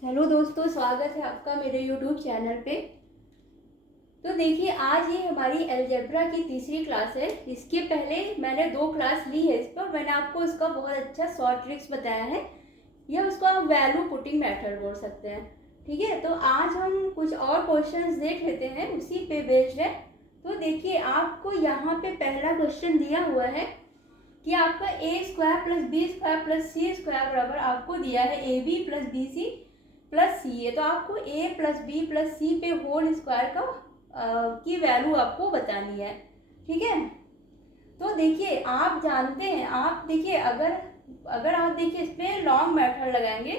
Hello दोस्तों, स्वागत है आपका मेरे यूट्यूब चैनल पे। तो देखिए, आज ये हमारी अलजेब्रा की तीसरी क्लास है। इसके पहले मैंने 2 क्लास ली है इस पर। मैंने आपको इसका बहुत अच्छा शॉर्ट ट्रिक्स बताया है, या उसको आप वैल्यू पुटिंग मेथड बोल सकते हैं। ठीक है, तो आज हम कुछ और क्वेश्चंस देख लेते हैं, उसी पे बेस्ड है। तो देखिए, आपको यहाँ पे पहला क्वेश्चन दिया हुआ है कि आपका A square plus B square plus C square बराबर आपको दिया है A B plus B C plus C A. तो आपको A plus B plus C पे होल स्क्वायर का की वैल्यू आपको बतानी है। ठीक है, तो देखिए आप जानते हैं, आप देखिए अगर अगर आप देखिए इसमें लॉन्ग मेथड लगाएंगे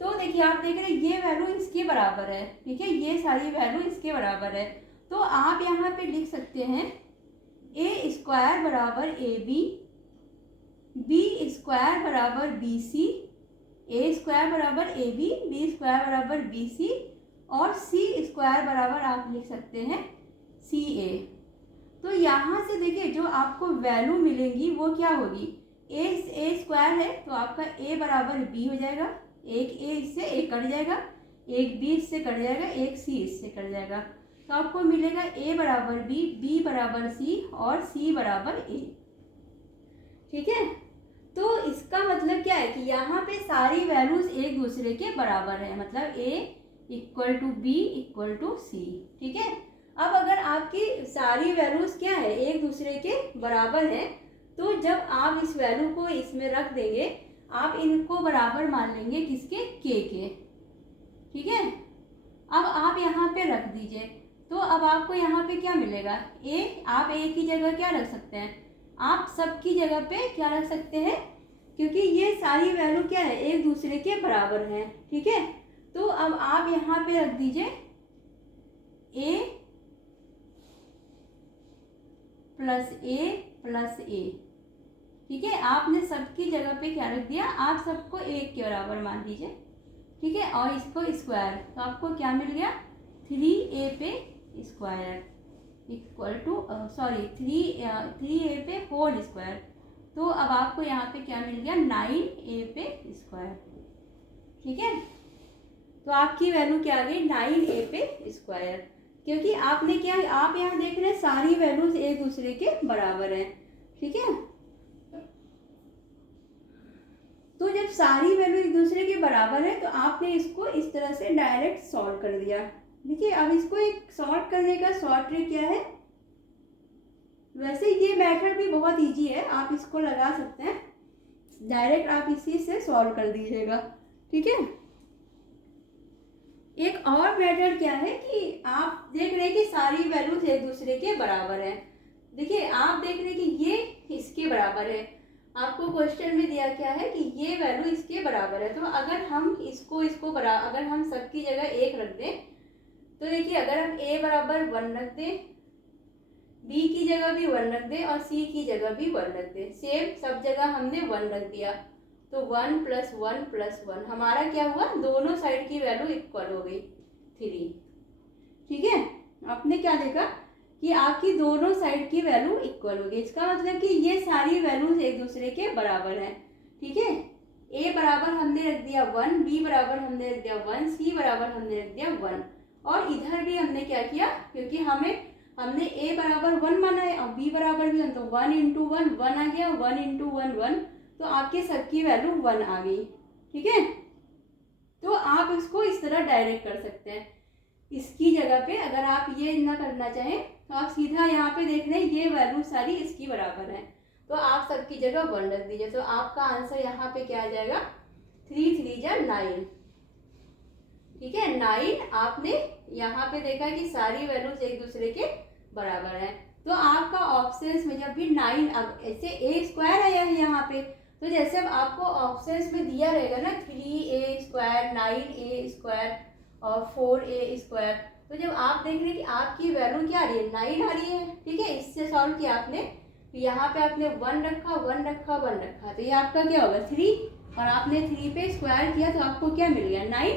तो देखिए आप देख रहे हैं ये वैल्यू इसके बराबर है। ठीक है, ये सारी वैल्यू इसके बराबर है। तो आप यहाँ पे लिख सकते हैं ए स्क्वायर बराबर ए बी स्क्वायर बराबर बी सी, ए स्क्वायर बराबर ए बी स्क्वायर बराबर बी सी, और सी स्क्वायर बराबर आप लिख सकते हैं सी ए। तो यहाँ से देखिए जो आपको वैल्यू मिलेंगी वो क्या होगी, ए स्क्वायर है तो आपका ए बराबर बी हो जाएगा, एक ए इससे एक कट जाएगा, एक बी इससे कट जाएगा, एक सी इससे कट जाएगा। तो आपको मिलेगा ए बराबर बी बराबर सी और सी बराबर ए। ठीक है, तो इसका मतलब क्या है कि यहाँ पे सारी वैल्यूज एक दूसरे के बराबर है, मतलब a equal to B equal to C. ठीक है, अब अगर आपकी सारी वैल्यूज क्या है, एक दूसरे के बराबर है, तो जब आप इस वैल्यू को इसमें रख देंगे, आप इनको बराबर मान लेंगे किसके, के। ठीक है, अब आप यहाँ पे रख दीजिए, तो अब आपको यहाँ पे क्या मिलेगा, आप ए की जगह क्या रख सकते हैं, आप सब की जगह पे क्या रख सकते हैं, क्योंकि ये सारी वैल्यू क्या है, एक दूसरे के बराबर है। ठीक है, तो अब आप यहाँ पे रख दीजिए ए प्लस ए। ठीक है, आपने सबकी जगह पे क्या रख दिया, आप सबको एक के बराबर मान लीजिए। ठीक है, और इसको स्क्वायर, तो आपको क्या मिल गया, 3a पे स्क्वायर इक्वल टू थ्री ए पे होल स्क्वायर। तो अब आपको यहाँ पे क्या मिल गया, 9a पे स्क्वायर। ठीक है, तो आपकी वैल्यू क्या आ गई, 9a पे स्क्वायर, क्योंकि आपने क्या, आप यहाँ देख रहे हैं सारी वैल्यूज एक दूसरे के बराबर हैं। ठीक है, तो जब सारी वैल्यू एक दूसरे के बराबर है तो आपने इसको इस तरह से डायरेक्ट सॉल्व कर दिया। देखिए, अब इसको एक सॉल्व करने का शॉर्ट ट्रिक क्या है, वैसे ये मेथड भी बहुत इजी है, आप इसको लगा सकते हैं, डायरेक्ट आप इसी से सॉल्व कर दीजिएगा। ठीक है, एक और मेथड क्या है कि आप देख रहे हैं कि सारी वैल्यूज एक दूसरे के बराबर है। देखिए, आप देख रहे हैं कि ये इसके बराबर है, आपको क्वेश्चन में दिया क्या है कि ये वैल्यू इसके बराबर है। तो अगर हम अगर हम सबकी जगह एक रख दें, तो देखिए अगर हम a बराबर 1 रख दें, b की जगह भी 1 रख दें और c की जगह भी 1 रख दें, सेम सब जगह हमने 1 रख दिया, तो 1 प्लस 1 प्लस 1, हमारा क्या हुआ, दोनों साइड की वैल्यू इक्वल हो गई 3। ठीक है, आपने क्या देखा कि आपकी दोनों साइड की वैल्यू इक्वल होगी, इसका मतलब कि ये सारी वैल्यूज एक दूसरे के बराबर हैं। ठीक है, a बराबर हमने रख दिया 1, b बराबर हमने रख दिया 1, c बराबर हमने रख दिया 1, और इधर भी हमने क्या किया, क्योंकि हमने a बराबर 1 माना है और b बराबर भी, तो 1 इंटू 1 1 आ गया, 1 इंटू 1 1, तो आपके सबकी वैल्यू 1 आ गई। ठीक है, तो आप इसको इस तरह डायरेक्ट कर सकते हैं। इसकी जगह पे अगर आप ये ना करना चाहें तो आप सीधा यहाँ पे देख रहे हैं ये वैल्यू सारी इसकी बराबर है, तो आप सबकी जगह 1 रख दीजिए, तो आपका आंसर यहाँ पे क्या आ जाएगा, 3 3 जा 9। ठीक है, 9 आपने यहाँ पे देखा कि सारी वैल्यूज एक दूसरे के बराबर है। तो आपका ऑप्शंस में जब भी 9, अब ऐसे ए स्क्वायर आया है यहाँ पे, तो जैसे अब आपको ऑप्शंस में दिया रहेगा ना 3a स्क्वायर, 9a स्क्वायर और 4a स्क्वायर, तो जब आप देख रहे हैं कि आपकी वैल्यू क्या आ रही है, 9 आ रही है। ठीक है, इससे सॉल्व किया आपने, तो यहाँ पे आपने 1 रखा 1 रखा 1 रखा, तो ये आपका क्या होगा 3, और आपने 3 पे स्क्वायर किया तो आपको क्या मिल गया 9।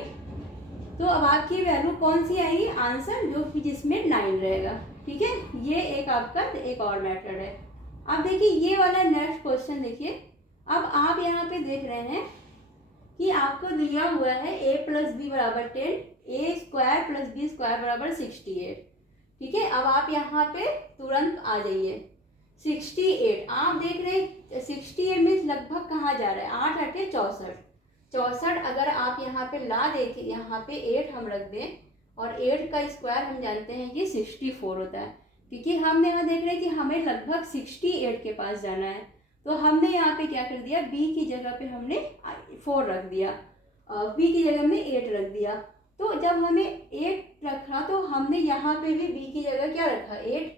तो अब आपकी वैल्यू कौन सी आएगी, आंसर जो कि जिसमें 9 रहेगा। ठीक है, ये एक आपका एक और मेथड है। अब देखिए ये वाला नेक्स्ट क्वेश्चन देखिए, अब आप यहाँ पे देख रहे हैं कि आपको दिया हुआ है a प्लस बी बराबर 10, a square plus B square बराबर 68। ठीक है, अब आप यहाँ पे तुरंत आ जाइए। 68 आप देख रहे हैं, 68 मीन्स लगभग कहाँ जा रहा है, 8 8 64। 64 अगर आप यहाँ पे ला दें, यहाँ पे 8 हम रख दें और 8 का स्क्वायर हम जानते हैं कि 64 होता है, क्योंकि हम यहाँ देख रहे हैं कि हमें लगभग 68 के पास जाना है। तो हमने यहाँ पे क्या कर दिया, b की जगह पे हमने 4 रख दिया, b की जगह हमने 8 रख दिया। तो जब हमें 8 रखा तो हमने यहाँ पे भी b की जगह क्या रखा, 8।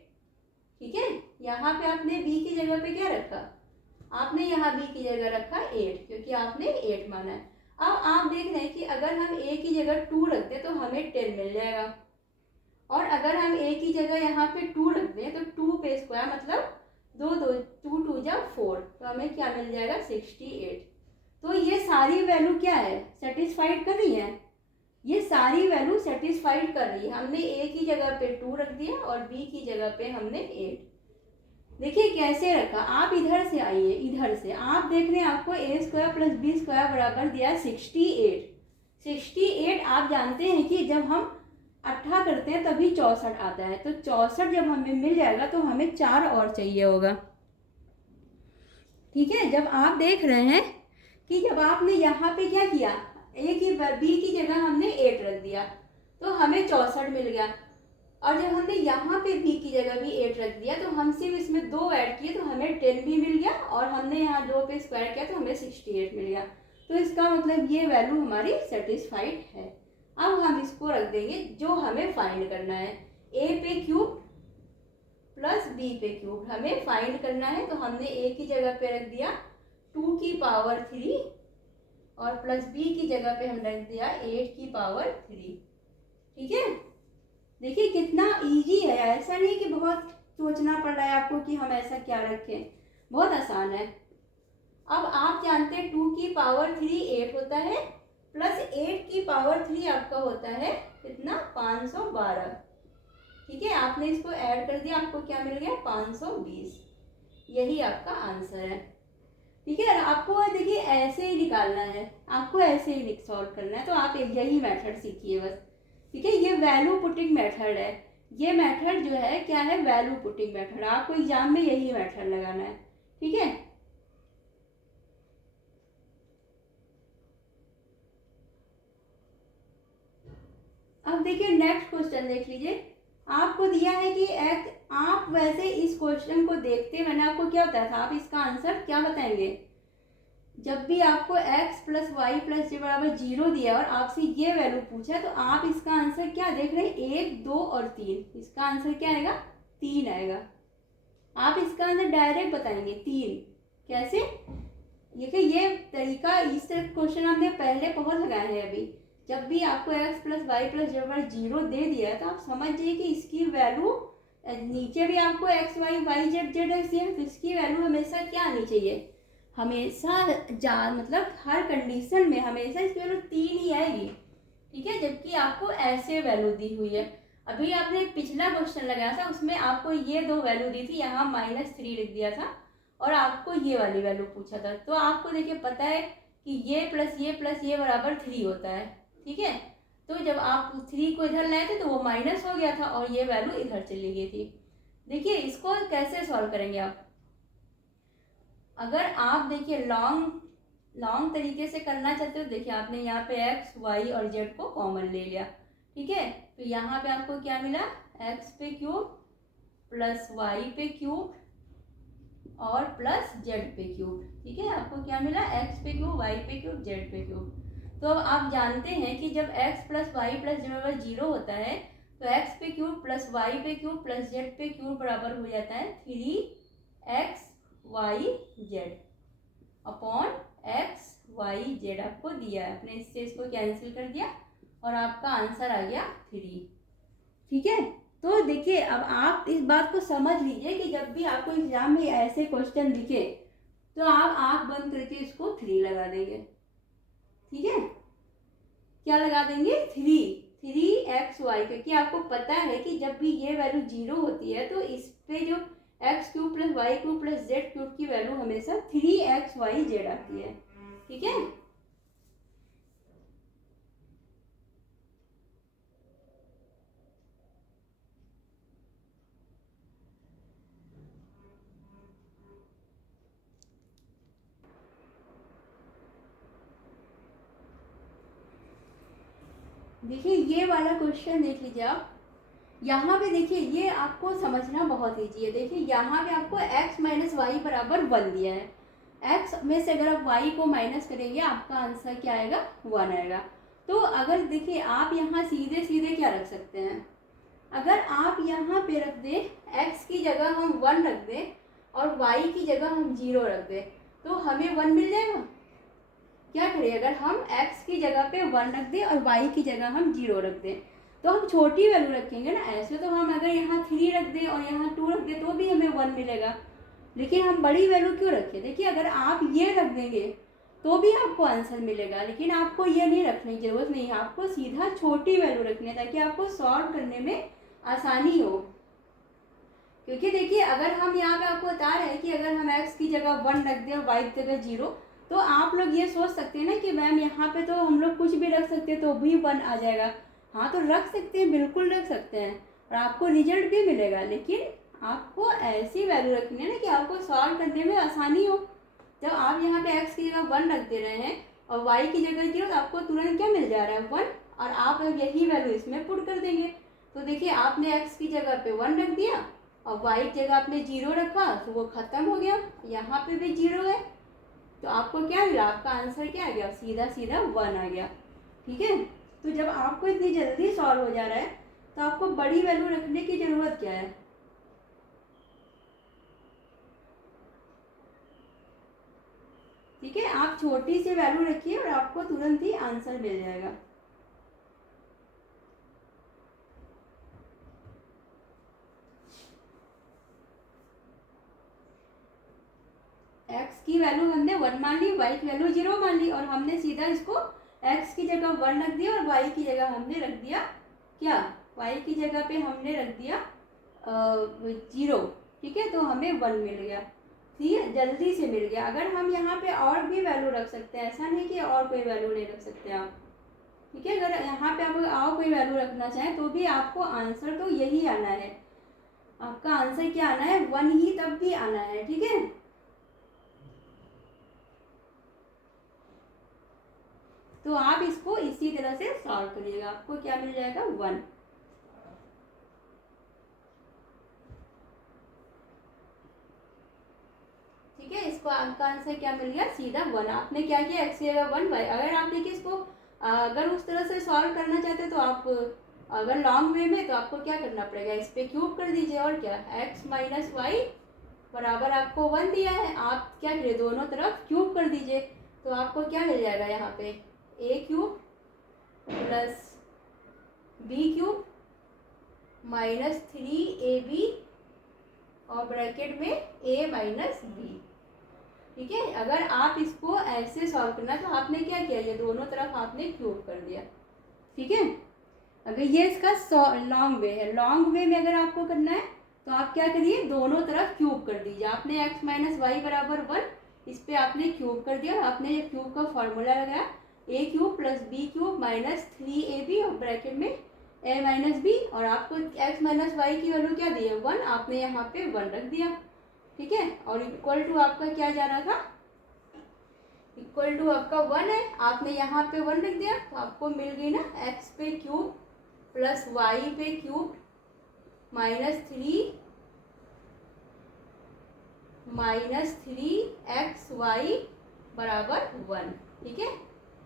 ठीक है, यहाँ पे आपने b की जगह पे क्या रखा, आपने यहाँ b की जगह रखा 8, क्योंकि आपने 8 माना है। अब आप देख रहे हैं कि अगर हम a की जगह 2 रख दें तो हमें 10 मिल जाएगा, और अगर हम a की जगह यहाँ पे 2 रख दें तो 2 पे स्क्वायर मतलब 2 2 जा 4, तो हमें क्या मिल जाएगा, 68। तो ये सारी वैल्यू क्या है, सेटिस्फाइड कर रही है, ये सारी वैल्यू सेटिस्फाइड कर रही है। हमने a की जगह पे 2 रख दिया और b की जगह पे हमने 8। देखिए कैसे रखा, आप इधर से आइए, इधर से आप देख रहे हैं आपको a square plus B square बराबर दिया 68। 68 आप जानते हैं कि जब हम 8 करते हैं तभी 64 आता है, तो 64 जब हमें मिल जाएगा तो हमें 4 और चाहिए होगा। ठीक है, जब आप देख रहे हैं कि जब आपने यहाँ पे क्या किया, a की b की जगह हमने 8 रख दिया तो हमें 64 मिल गया, और जब हमने यहाँ पे b की जगह भी 8 रख दिया तो हम सिर्फ इसमें 2 ऐड किए तो हमें 10 भी मिल गया, और हमने यहाँ 2 पे स्क्वायर किया तो हमें 68 मिल गया। तो इसका मतलब ये वैल्यू हमारी सेटिस्फाइड है। अब हम इसको रख देंगे जो हमें फाइंड करना है, a पे क्यूब प्लस b पे क्यूब हमें फाइंड करना है। तो हमने a की जगह पे रख दिया 2 की पावर 3 और प्लस b की जगह पे हम रख दिया 8 की पावर 3। ठीक है, देखिए कितना इजी है, ऐसा नहीं कि बहुत सोचना पड़ रहा है आपको कि हम ऐसा क्या रखें, बहुत आसान है। अब आप जानते हैं 2 की पावर 3 8 होता है, प्लस 8 की पावर 3 आपका होता है कितना, 512। ठीक है, आपने इसको ऐड कर दिया, आपको क्या मिल गया, 520। यही आपका आंसर है। ठीक है, आपको देखिए ऐसे ही निकालना है, आपको ऐसे ही सॉल्व करना है, तो आप यही मेथड सीखिए बस। ठीक है, ये वैल्यू पुटिंग मेथड है, ये मेथड जो है क्या है, वैल्यू पुटिंग मेथड, आपको एग्जाम में यही मेथड लगाना है। ठीक है, अब देखिए नेक्स्ट क्वेश्चन देख लीजिए। आपको दिया है कि आप वैसे इस क्वेश्चन को देखते, मैंने आपको क्या बताया था, आप इसका आंसर क्या बताएंगे, जब भी आपको x प्लस वाई प्लस जे बराबर 0 दिया और आपसे ये वैल्यू पूछा तो आप इसका आंसर क्या देख रहे हैं, 1 2 और 3, इसका आंसर क्या आएगा, 3 आएगा। आप इसका आंसर डायरेक्ट बताएंगे 3। कैसे, देखिए ये तरीका, इस क्वेश्चन हमने पहले बहुत लगाए हैं। अभी जब भी आपको x प्लस वाई प्लस जे बराबर 0 दे दिया है तो आप समझ जाइए कि इसकी वैल्यू, नीचे भी आपको x Y Y Z Z X दिया है तो इसकी वैल्यू हमेशा क्या आनी चाहिए, हमेशा मतलब हर कंडीशन में हमेशा इसकी वैल्यू 3 ही आएगी। ठीक है, जबकि आपको ऐसे वैल्यू दी हुई है। अभी आपने पिछला क्वेश्चन लगाया था उसमें आपको ये 2 वैल्यू दी थी, यहाँ -3 लिख दिया था और आपको ये वाली वैल्यू पूछा था। तो आपको देखिए पता है कि ये प्लस ये बराबर 3 होता है। ठीक है, तो जब आप 3 को इधर लाए थे तो वो माइनस हो गया था और ये वैल्यू इधर चली गई थी। देखिए इसको कैसे सॉल्व करेंगे आप, अगर आप देखिए लॉन्ग तरीके से करना चाहते हो, देखिए आपने यहाँ पे x y और z को कॉमन ले लिया। ठीक है, तो यहाँ पे आपको क्या मिला, x पे क्यूब प्लस y पे क्यूब और प्लस z पे क्यूब। ठीक है, आपको क्या मिला, x पे क्यूब y पे क्यूब z पे क्यूब। तो अब आप जानते हैं कि जब x plus Y plus z बराबर 0 होता है तो x पे क्यूब प्लस y पे क्यूब प्लस z पे क्यूब बराबर हो जाता है 3x y z upon x y z आपको दिया है, अपने इससे इसको कैंसिल कर दिया और आपका आंसर आ गया 3। ठीक है, तो देखिए अब आप इस बात को समझ लीजिए कि जब भी आपको एग्जाम में ऐसे क्वेश्चन दिखे तो आप आंख बंद करके इसको 3 लगा देंगे। ठीक है, क्या लगा देंगे, 3x y, क्योंकि आपको पता है कि जब भी ये वैल्यू 0 होती है तो इस पे जो x cube plus Y cube plus Z cube की वैल्यू हमेशा 3xyz आती है। ठीक है, देखिए ये वाला क्वेश्चन देख लीजिए आप, यहाँ पे देखिए ये आपको समझना बहुत ईजी है। देखिए यहाँ पे आपको x माइनस वाई बराबर 1 दिया है। x में से अगर आप y को माइनस करेंगे आपका आंसर क्या आएगा, 1 आएगा। तो अगर देखिए आप यहाँ सीधे सीधे क्या रख सकते हैं, अगर आप यहाँ पे रख दें x की जगह हम 1 रख दें और y की जगह हम 0 रख दें तो हमें 1 मिल जाएगा। क्या करें, अगर हम x की जगह पे 1 रख दें और y की जगह हम 0 रख दें तो हम छोटी वैल्यू रखेंगे ना। ऐसे तो हम अगर यहाँ 3 रख दें और यहाँ 2 रख दें तो भी हमें 1 मिलेगा, लेकिन हम बड़ी वैल्यू क्यों रखें। देखिए अगर आप ये रख देंगे तो भी आपको आंसर मिलेगा, लेकिन आपको ये नहीं रखने की जरूरत नहीं है, आपको सीधा छोटी वैल्यू रखनी है ताकि आपको सॉल्व करने में आसानी हो। क्योंकि देखिए अगर हम यहाँ पे आपको बता रहे हैं कि अगर हम x की जगह 1 रख दें और y की जगह 0 तो आप लोग ये सोच सकते हैं ना कि मैम यहाँ पे तो हम लोग कुछ भी रख सकते हैं तो भी 1 आ जाएगा। हाँ तो रख सकते हैं, बिल्कुल रख सकते हैं और आपको रिजल्ट भी मिलेगा, लेकिन आपको ऐसी वैल्यू रखनी है ना कि आपको सॉल्व करने में आसानी हो। जब आप यहाँ पे x की जगह 1 रख दे रहे हैं और y की जगह 0 तो आपको तुरंत क्या मिल जा रहा है, 1, और आप यही वैल्यू इसमें पुट कर देंगे। तो देखिए आपने x की जगह पे 1 रख दिया और y की जगह आपने 0 रखा तो वो खत्म हो गया, यहाँ पे भी 0 है तो आपको क्या मिला, आपका आंसर क्या आ गया, सीधा सीधा 1 आ गया। ठीक है, तो जब आपको इतनी जल्दी सॉल्व हो जा रहा है तो आपको बड़ी वैल्यू रखने की ज़रूरत क्या है। ठीक है, आप छोटी सी वैल्यू रखिए और आपको तुरंत ही आंसर मिल जाएगा। x की वैल्यू हमने 1 मान ली, y की वैल्यू 0 मान ली और हमने सीधा इसको x की जगह 1 रख दिया और y की जगह हमने रख दिया क्या, y की जगह पे हमने रख दिया 0। ठीक है, तो हमें 1 मिल गया। ठीक है, जल्दी से मिल गया। अगर हम यहाँ पे और भी वैल्यू रख सकते हैं, ऐसा नहीं कि और कोई वैल्यू नहीं रख सकते आप। ठीक है, अगर यहाँ पे आप और कोई वैल्यू रखना चाहें तो भी आपको आंसर तो यही आना है, आपका आंसर क्या आना है, 1 ही तब भी आना है। ठीक है, तो आप इसको इसी तरह से सॉल्व करिएगा, आपको क्या मिल जाएगा, 1। ठीक है, इसको आपका आंसर क्या मिल गया, सीधा 1। आपने क्या किया, x की जगह 1 y, अगर आप देखिए इसको अगर उस तरह से सॉल्व करना चाहते तो आप अगर लॉन्ग वे में तो आपको क्या करना पड़ेगा, इस पे क्यूब कर दीजिए और क्या, x माइनस वाई बराबर आपको 1 दिया है, आप क्या करिए दोनों तरफ क्यूब कर दीजिए तो आपको क्या मिल जाएगा, यहाँ पे a cube plus B cube minus 3ab और ब्रैकेट में a माइनस बी। ठीक है, अगर आप इसको ऐसे सॉल्व करना तो आपने क्या किया, ये दोनों तरफ आपने क्यूब कर दिया। ठीक है, अगर ये इसका लॉन्ग वे है, लॉन्ग वे में अगर आपको करना है तो आप क्या करिए, दोनों तरफ क्यूब कर दीजिए। आपने x माइनस वाई बराबर 1, इस पर आपने क्यूब कर दिया और आपने ये क्यूब का फॉर्मूला लगाया, a cube plus B cube minus 3ab और ब्रैकेट में a माइनस बी, और आपको x माइनस वाई की वैल्यू क्या दी है, 1, आपने यहाँ पे 1 रख दिया। ठीक है, और इक्वल टू आपका क्या जा रहा था, इक्वल टू आपका 1 है, आपने यहाँ पे 1 रख दिया तो आपको मिल गई ना x पे क्यूब प्लस वाई पे cube minus three X Y बराबर 1। ठीक है,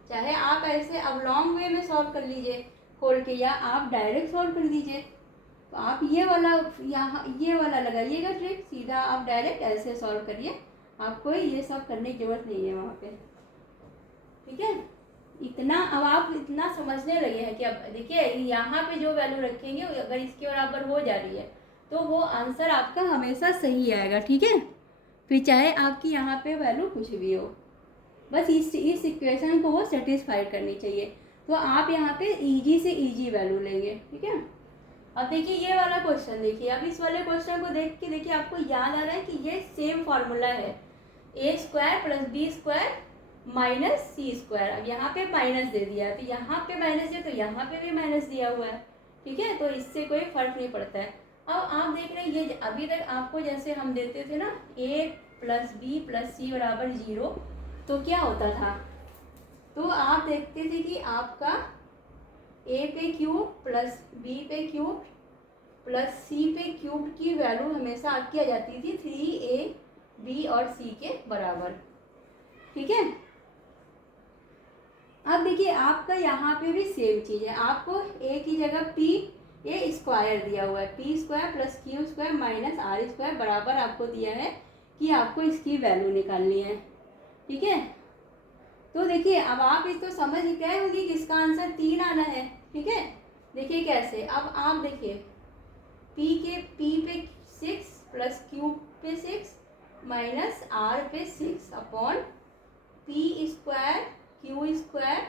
चाहे आप ऐसे अब लॉन्ग वे में सॉल्व कर लीजिए खोल के, या आप डायरेक्ट सॉल्व कर दीजिए। तो आप ये वाला यहाँ ये वाला लगाइएगा ट्रिक, सीधा आप डायरेक्ट ऐसे सॉल्व करिए, आपको ये सब करने की जरूरत नहीं है वहाँ पे। ठीक है, इतना अब आप इतना समझने लगे हैं कि अब देखिए यहाँ पे जो वैल्यू रखेंगे अगर इसके बराबर हो जा रही है तो वो आंसर आपका हमेशा सही आएगा। ठीक है, फिर चाहे आपकी यहाँ पे वैल्यू कुछ भी हो, बस इस इक्वेशन को वो सेटिस्फाई करनी चाहिए। तो आप यहाँ पे इजी से इजी वैल्यू लेंगे। ठीक है, अब देखिए ये वाला क्वेश्चन देखिए, अब इस वाले क्वेश्चन को देख के देखिए आपको याद आ रहा है कि ये सेम फॉर्मूला है, a square plus B square minus C square. अब यहाँ पे माइनस दे दिया तो यहाँ पे माइनस दिया तो यहाँ पे भी माइनस दिया हुआ है। ठीक है, तो इससे कोई फर्क नहीं पड़ता है। अब आप देख रहे हैं ये अभी तक आपको जैसे हम देते थे ना a प्लस बी प्लस सी बराबर 0, तो क्या होता था, तो आप देखते थे कि आपका ए पे क्यूब प्लस बी पे क्यूब प्लस सी पे क्यूब की वैल्यू हमेशा आपकी आ जाती थी 3ab और सी के बराबर। ठीक है, अब देखिए आपका यहाँ पे भी सेम चीज़ है, आपको ए की जगह पी ए स्क्वायर दिया हुआ है, P square plus Q square minus R square बराबर आपको दिया है कि आपको इसकी वैल्यू निकालनी है। ठीक है, तो देखिए अब आप इसको समझ गए होंगे कि इसका आंसर 3 आना है। ठीक है, देखिए कैसे, अब आप देखिए पी पे 6 प्लस क्यू पे 6 माइनस आर पे 6 upon P square Q square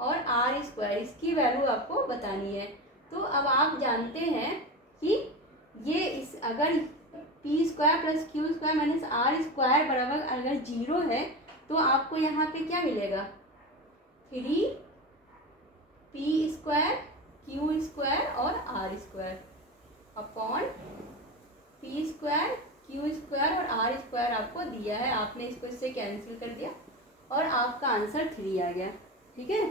और आर स्क्वायर, इसकी वैल्यू आपको बतानी है। तो अब आप जानते हैं कि ये इस अगर P square plus Q square minus R square बराबर अगर 0 है तो आपको यहाँ पे क्या मिलेगा, 3p स्क्वायर क्यू स्क्वायर और R square upon P square Q square और आर स्क्वायर आपको दिया है, आपने इसको इससे कैंसिल कर दिया और आपका आंसर 3 आ गया। ठीक है,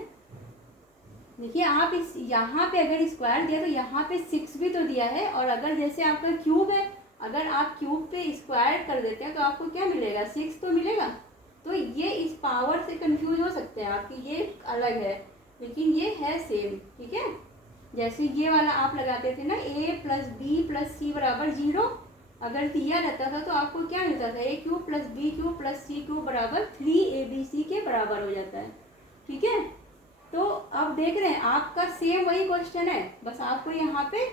देखिए आप इस यहाँ पे अगर स्क्वायर दिया तो यहाँ पे 6 भी तो दिया है, और अगर जैसे आपका क्यूब है, अगर आप क्यूब पे स्क्वायर कर देते हैं तो आपको क्या मिलेगा, 6 तो मिलेगा। तो ये इस पावर से कंफ्यूज हो सकते हैं आपकी, ये अलग है लेकिन ये है सेम। ठीक है, जैसे ये वाला आप लगाते थे ना, a प्लस बी प्लस सी बराबर 0, अगर दिया रहता था तो आपको क्या मिलता था, a cube plus B cube plus C cube बराबर 3abc के बराबर हो जाता है। ठीक है, तो अब देख रहे हैं आपका सेम वही क्वेश्चन है, बस आपको यहाँ पे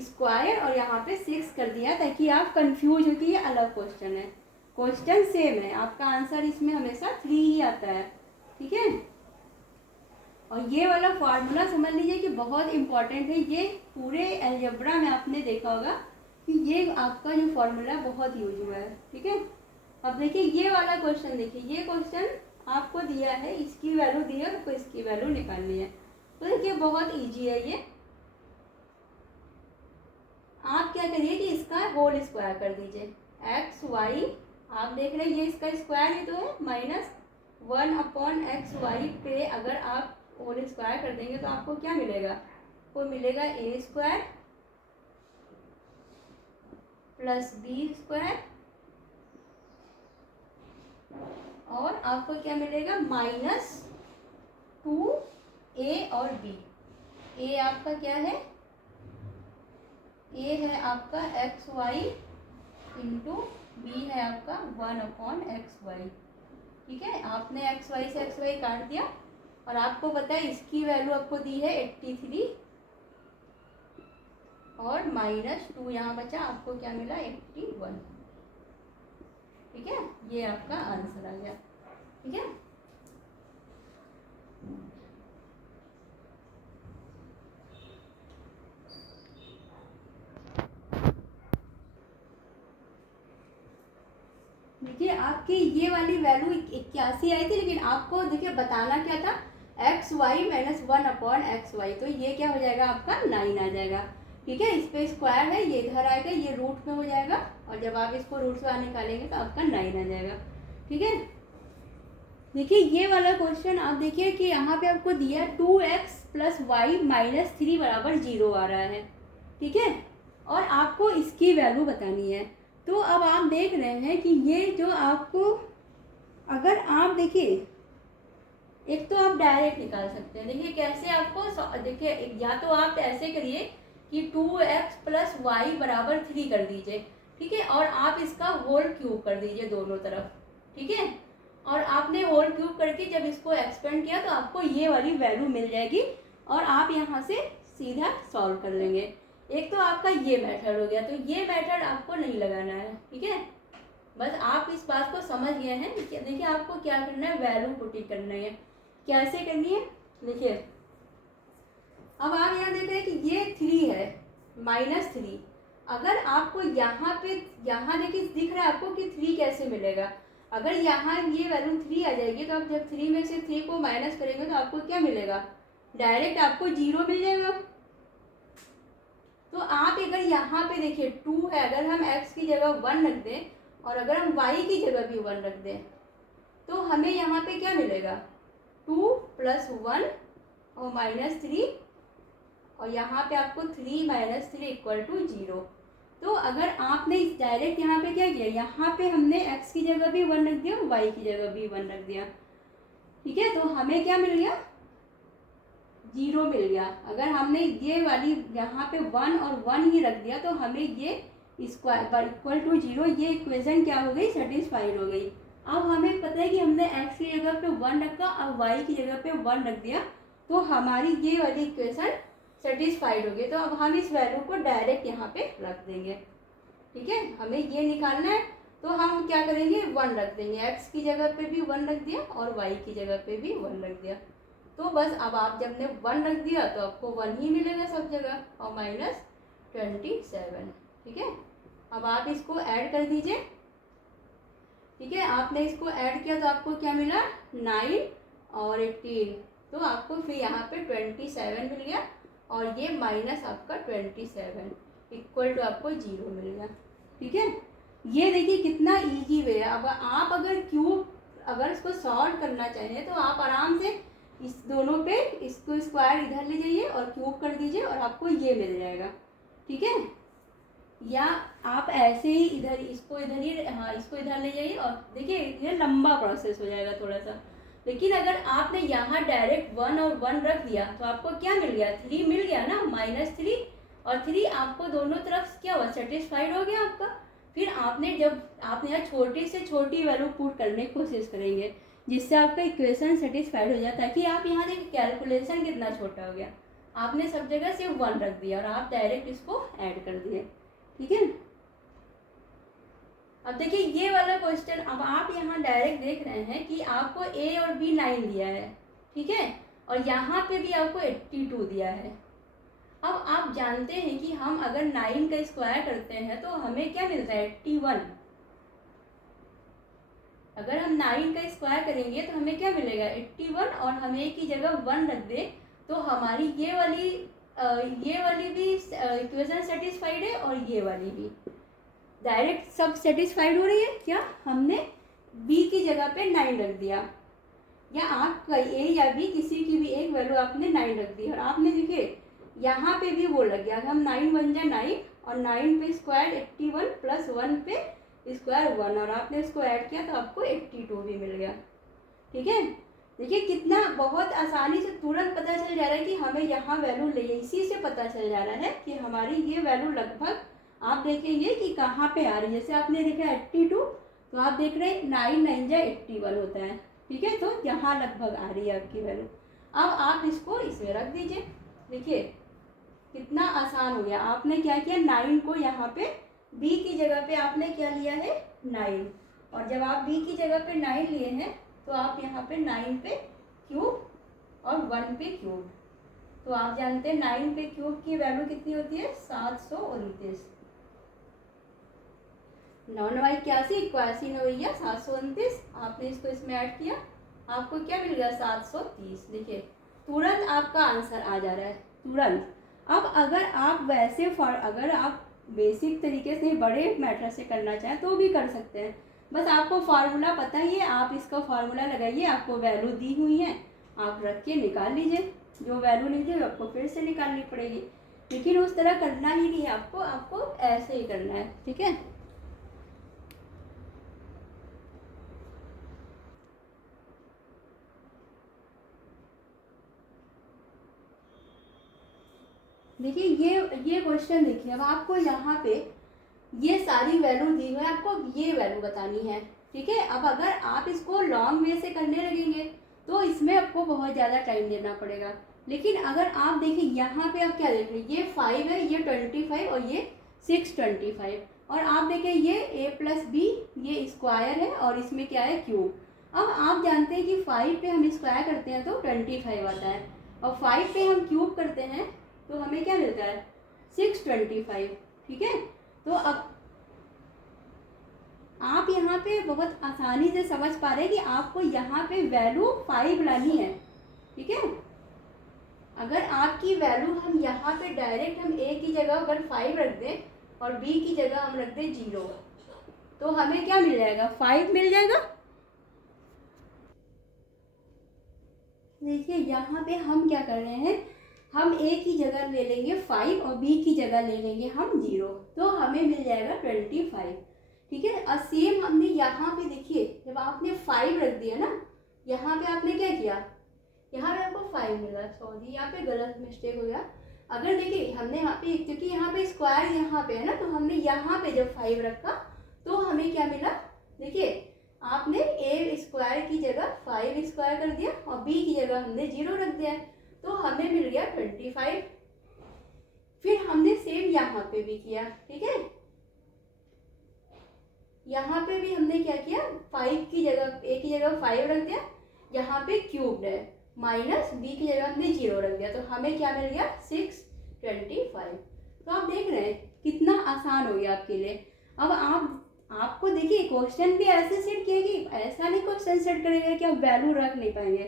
स्क्वायर और यहाँ पे 6 कर दिया ताकि आप कंफ्यूज हो कि ये अलग क्वेश्चन है। क्वेश्चन सेम है, आपका आंसर इसमें हमेशा 3 ही आता है। ठीक है, और ये वाला फार्मूला समझ लीजिए कि बहुत इंपॉर्टेंट है, ये पूरे अलजेब्रा में आपने देखा होगा कि ये आपका जो फार्मूला बहुत यूज हुआ है। ठीक है, अब देखिए ये वाला क्वेश्चन, देखिए ये क्वेश्चन आपको दिया है, इसकी वैल्यू दी है, आपको इसकी वैल्यू निकालनी है। तो देखिए बहुत इजी है ये, आप क्या करिए कि इसका होल स्क्वायर कर दीजिए, एक्स वाई, आप देख रहे हैं ये इसका स्क्वायर ही तो है, माइनस 1 अपॉन एक्स वाई पे अगर आप होल स्क्वायर कर देंगे तो आपको क्या मिलेगा, आपको मिलेगा ए स्क्वायर प्लस बी स्क्वायर और आपको क्या मिलेगा माइनस 2a और b। a आपका क्या है, a है आपका एक्स वाई इंटू बी है आपका 1 अपॉन एक्स वाई। ठीक है, आपने एक्स वाई से एक्स वाई काट दिया और आपको पता है इसकी वैल्यू आपको दी है 83 और माइनस 2 यहाँ बचा, आपको क्या मिला 81। ठीक है, ये आपका आंसर आ गया। ठीक है, देखिए आपकी ये वाली वैल्यू 81 आई थी, लेकिन आपको देखिए बताना क्या था, X Y minus 1 upon X Y, तो ये क्या हो जाएगा आपका 9 आ जाएगा। ठीक है, इस पे स्क्वायर है, ये इधर आएगा, ये रूट में हो जाएगा और जब आप इसको रूट से बाहर निकालेंगे तो आपका 9 आ जाएगा। ठीक है, देखिए ये वाला क्वेश्चन आप देखिए कि यहाँ पे आपको दिया 2x प्लस वाई माइनस 3 बराबर 0 आ रहा है। ठीक है, और आपको इसकी वैल्यू बतानी है। तो अब आप देख रहे हैं कि ये जो आपको, अगर आप देखिए एक तो आप डायरेक्ट निकाल सकते हैं, देखिए कैसे आपको, देखिए या तो आप ऐसे करिए कि 2x प्लस वाई बराबर 3 कर दीजिए। ठीक है, और आप इसका होल क्यूब कर दीजिए दोनों तरफ। ठीक है, और आपने होल क्यूब करके जब इसको एक्सपेंड किया तो आपको ये वाली वैल्यू मिल जाएगी और आप यहाँ से सीधा सॉल्व कर लेंगे। एक तो आपका ये मेथड हो गया, तो ये मेथड आपको नहीं लगाना है। ठीक है, बस आप इस बात को समझ गए हैं। देखिए आपको क्या करना है, वैल्यू पुटिंग करना है। कैसे करनी है, देखिए अब आप यहाँ देख रहे हैं कि ये 3 है -3, अगर आपको यहाँ पे यहाँ देखिए दिख रहा है आपको कि 3 कैसे मिलेगा, अगर यहाँ ये वैल्यू 3 आ जाएगी तो आप जब 3 में से 3 को माइनस करेंगे तो आपको क्या मिलेगा, डायरेक्ट आपको 0 मिल जाएगा। तो आप अगर यहाँ पे देखिए 2 है, अगर हम x की जगह 1 रख दें और अगर हम y की जगह भी 1 रख दें तो हमें यहाँ पे क्या मिलेगा, 2 + 1 और -3 और यहाँ पे आपको 3 माइनस 3 इक्वल टू 0। तो अगर आपने इस डायरेक्ट यहाँ पे क्या किया, यहाँ पे हमने x की जगह भी 1 रख दिया और y की जगह भी 1 रख दिया, ठीक है। तो हमें क्या मिल गया, 0 मिल गया। अगर हमने ये वाली यहाँ पे 1 और 1 ही रख दिया तो हमें ये स्क्वायर इक्वल टू 0, ये इक्वेशन क्या हो गई, सेटिस्फाइड हो गई। अब हमें पता है कि हमने x की जगह पे 1 रखा और y की जगह पे 1 रख दिया, तो हमारी ये वाली इक्वेशन सेटिस्फाइड हो गई। तो अब हम इस वैल्यू को डायरेक्ट यहाँ पे रख देंगे, ठीक है। हमें ये निकालना है तो हम क्या करेंगे, 1 रख देंगे, x की जगह पे भी 1 रख दिया और y की जगह पे भी 1 रख दिया। तो बस अब आप जब ने 1 रख दिया तो आपको 1 ही मिलेगा सब जगह, और माइनस 27, ठीक है। अब आप इसको ऐड कर दीजिए, ठीक है। आपने इसको ऐड किया तो आपको क्या मिला, 9 और 18, तो आपको फिर यहाँ पे 27 मिल गया और ये माइनस आपका 27 इक्वल टू आपको 0 मिल गया, ठीक है। ये देखिए कितना इजी वे है। अब आप अगर क्यूब अगर इसको सॉल्व करना चाहें तो आप आराम से इस दोनों पे इसको स्क्वायर इधर ले जाइए और क्यूब कर दीजिए और आपको ये मिल जाएगा, ठीक है। या आप ऐसे ही इधर इसको इधर ही, हाँ इसको इधर ले जाइए और देखिए ये लंबा प्रोसेस हो जाएगा थोड़ा सा। लेकिन अगर आपने यहाँ डायरेक्ट 1 और 1 रख दिया तो आपको क्या मिल गया, 3 मिल गया ना, -3 और 3 आपको दोनों तरफ क्या हुआ, सेटिस्फाइड हो गया आपका। फिर आपने जब आपने यहाँ छोटी से छोटी वैल्यू पुट करने की कोशिश करेंगे जिससे आपका इक्वेशन सेटिस्फाइड हो जाए, ताकि आप यहाँ देखिए कैलकुलेशन कितना छोटा हो गया, आपने सब जगह सिर्फ 1 रख दिया और आप डायरेक्ट इसको ऐड कर दिए, ठीक है। अब देखिए ये वाला क्वेश्चन, अब आप यहाँ डायरेक्ट देख रहे हैं कि आपको a और b 9 दिया है, ठीक है, और यहाँ पे भी आपको 82 दिया है। अब आप जानते हैं कि हम अगर 9 का स्क्वायर करते हैं तो हमें क्या मिलता है, 81। अगर हम 9 का स्क्वायर करेंगे तो हमें क्या मिलेगा, 81, और हम a की जगह 1 रख दें तो हमारी ये वाली भी इक्वेशन सेटिस्फाइड है और ये वाली भी डायरेक्ट सब सेटिस्फाइड हो रही है। क्या हमने b की जगह पे 9 रख दिया, या आप a या b किसी की भी एक वैल्यू आपने 9 रख दी और आपने देखिए यहाँ पे भी वो लग गया, हम 9 बन जाए 9 और 9 पे स्क्वायर 81 प्लस 1 पे स्क्वायर 1 और आपने इसको ऐड किया तो आपको 82 भी मिल गया, ठीक है। देखिए कितना बहुत आसानी से तुरंत पता चल जा रहा है कि हमें यहाँ वैल्यू ले, इसी से पता चल जा रहा है कि हमारी ये वैल्यू लगभग आप देखेंगे कि कहाँ पे आ रही है। जैसे आपने देखा 82 तो आप देख रहे हैं 9 9 जा 81 होता है, ठीक है। तो यहाँ लगभग आ रही है आपकी वैल्यू। अब आप इसको इसमें रख दीजिए, देखिए कितना आसान हो गया। आपने क्या किया, 9 को यहाँ पे b की जगह पे आपने क्या लिया है, 9, और जब आप b की जगह पे 9 लिए हैं तो आप यहाँ पे 9 पे क्यूब और 1 पे क्यूब, तो आप जानते हैं 9 पे क्यूब की वैल्यू कितनी होती है, 729। 9 9 81, 81 9 729, आपने इसको इसमें ऐड किया आपको क्या मिल गया, 730। देखिए तुरंत आपका आंसर आ जा रहा है, तुरंत। अब अगर आप वैसे अगर आप बेसिक तरीके से बड़े मैटर से करना चाहें तो भी कर सकते हैं। बस आपको फार्मूला पता ही है, आप इसका फार्मूला लगाइए, आपको वैल्यू दी हुई है, आप रख के निकाल लीजिए। जो वैल्यू नहीं दी आपको फिर से निकालनी पड़ेगी, लेकिन उस तरह करना ही नहीं है आपको ऐसे ही करना है, ठीक है। देखिए ये क्वेश्चन देखिए, अब आपको यहाँ पे ये सारी वैल्यू दी हुई है, आपको ये वैल्यू बतानी है, ठीक है। अब अगर आप इसको लॉन्ग वे से करने लगेंगे तो इसमें आपको बहुत ज़्यादा टाइम देना पड़ेगा। लेकिन अगर आप देखिए यहाँ पे आप क्या देख रहे हैं, ये 5 है, ये 25 और ये 625, और आप देखिए ये a प्लस b ये स्क्वायर है और इसमें क्या है, क्यूब। अब आप जानते हैं कि 5 पे हम स्क्वायर करते हैं तो 25 आता है, और 5 पे हम क्यूब करते हैं तो हमें क्या मिलता है, 625, ठीक है। तो अब आप यहाँ पे बहुत आसानी से समझ पा रहे हैं कि आपको यहाँ पे वैल्यू 5 लानी है, ठीक है। अगर आपकी वैल्यू हम यहाँ पे डायरेक्ट हम a की जगह अगर 5 रख दें और b की जगह हम रख दें 0, तो हमें क्या मिल जाएगा, 5 मिल जाएगा। देखिए यहाँ पे हम क्या कर रहे हैं, हम ए की जगह ले लेंगे 5 और बी की जगह ले लेंगे हम 0, तो हमें मिल जाएगा 25। ठीक है। और सेम हमने यहाँ पे देखिए, जब आपने 5 रख दिया ना, यहाँ पे आपने क्या किया, यहाँ पे आपको 5 मिला, सॉरी यहाँ पे गलत मिस्टेक हो गया। अगर देखिए हमने यहाँ पे, क्योंकि यहाँ पे स्क्वायर यहाँ पे है ना, तो हमने यहाँ पे जब 5 रखा तो हमें क्या मिला, देखिए आपने ए स्क्वायर की जगह 5 स्क्वायर कर दिया और बी की जगह हमने 0 रख दिया, तो हमें मिल गया 25। फिर हमने सेम यहाँ पे भी किया। ठीक है, यहाँ पे भी हमने क्या किया, 5 की जगह, ए की जगह 5 रख दिया, यहाँ पे क्यूब्ड है, माइनस बी की जगह हमने 0 रख दिया, तो हमें क्या मिल गया 625। तो आप देख रहे हैं कितना आसान हो गया आपके लिए। अब आपको देखिए क्वेश्चन भी ऐसे सेट किया कि ऐसा नहीं क्वेश्चन सेट करेगा कि आप वैल्यू रख नहीं पाएंगे।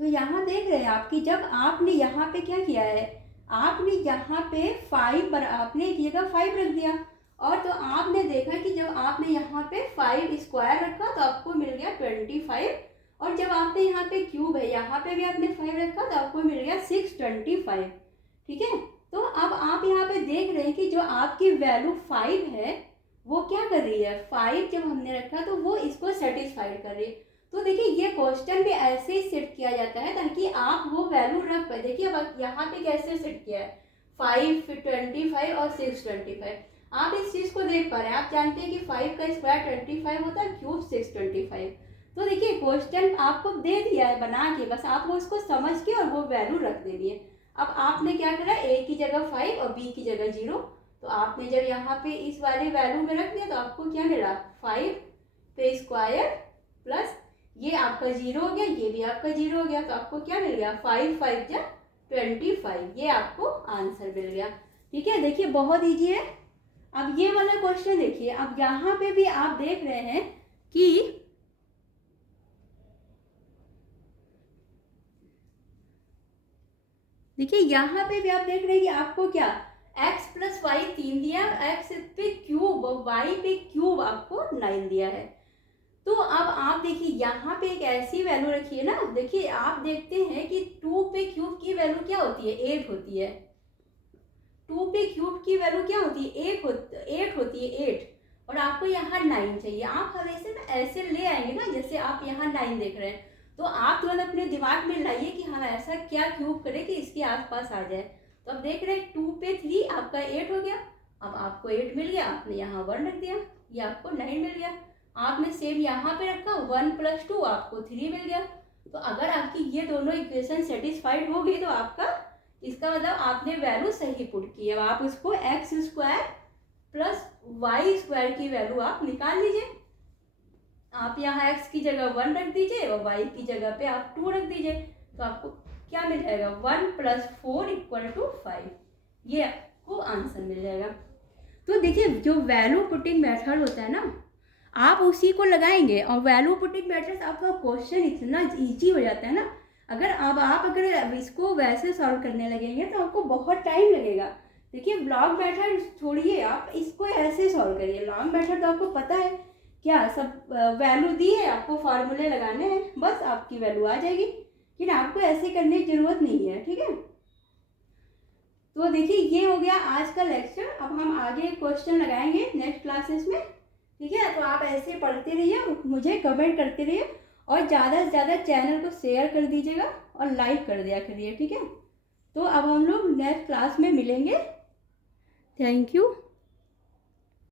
तो यहाँ देख रहे हैं आपकी, जब आपने यहाँ पे क्या किया है, आपने यहाँ पे 5 पर आपने एक जगह 5 रख दिया, और तो आपने देखा कि जब आपने यहाँ पे 5 स्क्वायर रखा तो आपको मिल गया 25, और जब आपने यहाँ पे क्यूब है, यहाँ पे भी आपने 5 रखा तो आपको मिल गया 625। ठीक है, तो अब आप यहाँ पे देख रहे हैं कि जो आपकी वैल्यू 5 है वो क्या कर रही है, 5 जब हमने रखा तो वो इसको सेटिस्फाइड कर रही है। तो देखिए ये क्वेश्चन भी ऐसे ही सेट किया जाता है ताकि आप वो वैल्यू रख पाए। देखिए अब यहाँ पे कैसे सेट किया है, 5, फिर 25 और 625। आप इस चीज़ को देख पा रहे हैं, आप जानते हैं कि 5 का स्क्वायर 25 होता है, क्यूब 625। तो देखिए क्वेश्चन आपको दे दिया है बना के, बस आपको उसको समझ के और वो वैल्यू रख देनी है। अब आपने क्या करा, ए की जगह 5 और बी की जगह 0, तो आपने जब यहाँ पे इस वाली वैल्यू में रख दिया तो आपको क्या मिला, 5 पे स्क्वायर प्लस ये आपका 0 हो गया, ये भी आपका 0 हो गया, तो आपको क्या मिल गया 5 5 जा 25, ये आपको आंसर मिल गया। ठीक है, देखिए बहुत ईजी है। अब ये वाला क्वेश्चन देखिए, अब यहाँ पे भी आप देख रहे हैं कि देखिए यहाँ पे भी आप देख रहे हैं कि आपको क्या x प्लस वाई 3 दिया, x पे क्यूब और y पे क्यूब आपको 9 दिया है। तो अब आप देखिए यहाँ पे एक ऐसी वैल्यू रखी है ना, देखिए आप देखते हैं कि 2 पे क्यूब की वैल्यू क्या होती है, 8 होती है। 2 पे क्यूब की वैल्यू क्या होती है, 8 होती है, 8, और आपको यहाँ 9 चाहिए। आप हमेशा ना ऐसे ले आएंगे ना, जैसे आप यहाँ 9 देख रहे हैं, तो आप तुरंत अपने दिमाग में लाइए कि हम ऐसा क्या क्यूब करें कि इसके आसपास आ जाए। तो अब देख रहे हैं 2 पे 3 आपका 8 हो गया, अब आपको 8 मिल गया, आपने यहाँ 1 रख दिया, ये आपको 9 मिल गया। आपने सेम यहाँ पे रखा, 1 + 2 आपको 3 मिल गया। तो अगर आपकी ये दोनों इक्वेशन सेटिस्फाइड हो गई तो आपका, इसका मतलब आपने वैल्यू सही पुट की है। अब आप उसको x square plus Y square की वैल्यू आप निकाल लीजिए। आप यहाँ x की जगह 1 रख दीजिए और y की जगह पे आप 2 रख दीजिए, तो आपको क्या मिल जाएगा, 1 + 4 = 5, ये आपको आंसर मिल जाएगा। तो देखिए जो वैल्यू पुटिंग मेथड होता है ना, आप उसी को लगाएंगे और वैल्यू पुटिंग मेथड आपका क्वेश्चन इतना ईजी हो जाता है ना। अगर आप अगर इसको वैसे सॉल्व करने लगेंगे तो आपको बहुत टाइम लगेगा। देखिए लॉग मेथड छोड़िए, आप इसको ऐसे सॉल्व करिए। लॉग मेथड तो आपको पता है क्या, सब वैल्यू दी है, आपको फार्मूले लगाने हैं, बस आपकी वैल्यू आ जाएगी। लेकिन आपको ऐसे करने की जरूरत नहीं है। ठीक है, तो देखिए ये हो गया आज का लेक्चर। अब हम आगे क्वेश्चन लगाएंगे नेक्स्ट क्लासेस में। ठीक है, तो आप ऐसे पढ़ते रहिए, मुझे कमेंट करते रहिए, और ज़्यादा से ज़्यादा चैनल को शेयर कर दीजिएगा और लाइक कर दिया करिए। ठीक है, तो अब हम लोग नेक्स्ट क्लास में मिलेंगे। Thank you.